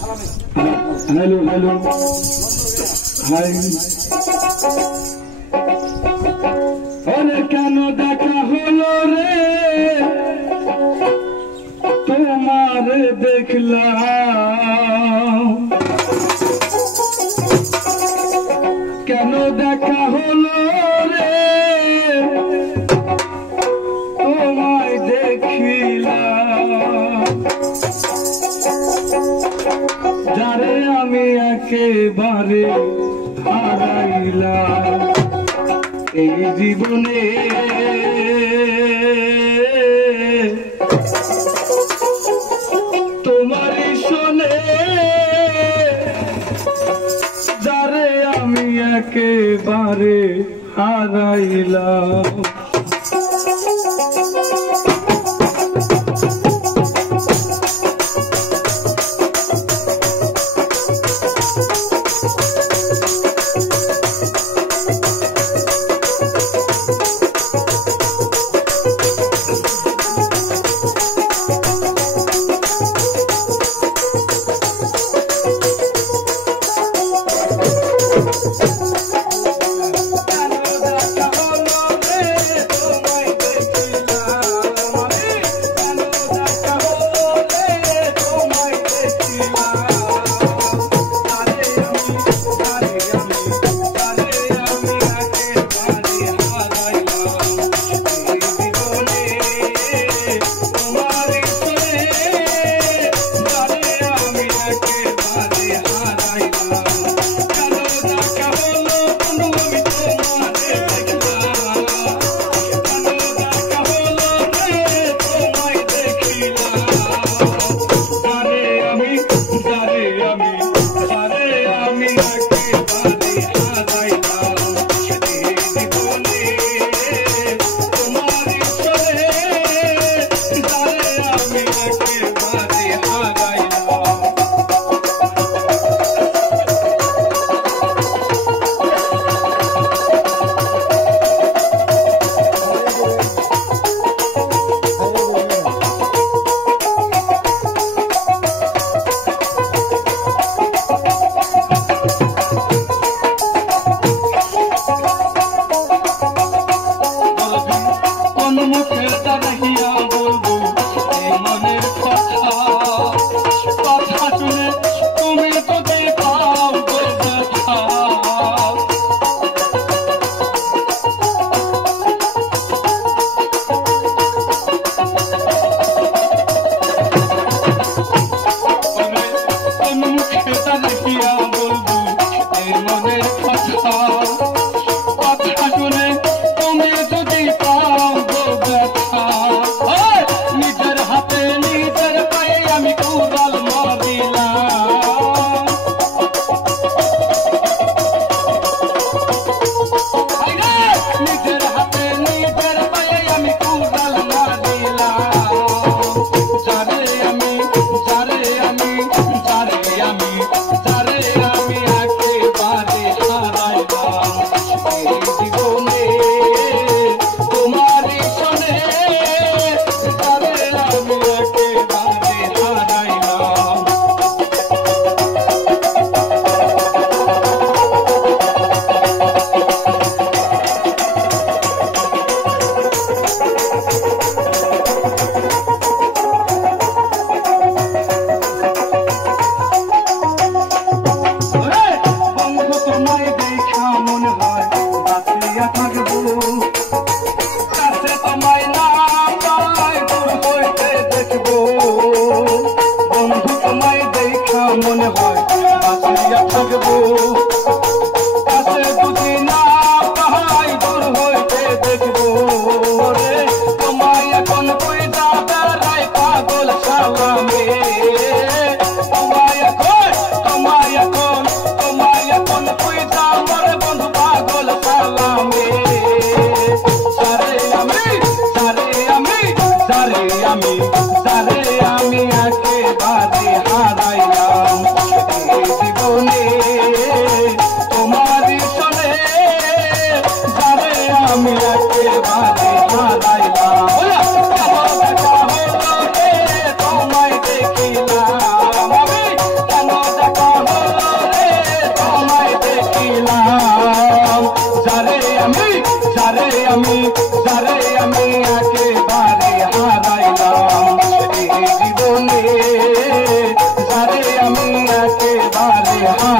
Hello hello hi अरे केन देखा hello रे तुम्हारे देखलाम केन देखा हलो रे তোমায় দেখিলাম যারে আমি একেবারে হারাইলাম এই জীবনে তোমারই শোনে যারে আমি একেবারে হারাইলাম মনে হয় বাঁচিয়া থাকবো কাছে যদি না পাই দূর হইতে দেখবো রে তোমায় এখন কই যাবে রাই পাগল সালামে তোমায় এখন কই যাবে বন্ধু পাগল সালামে আমি একেবারে হারাইলাম জীবনে যারে আমি একেবারে হারাইলাম এই জীবনে, যারে আমি একেবারে হারাইলাম।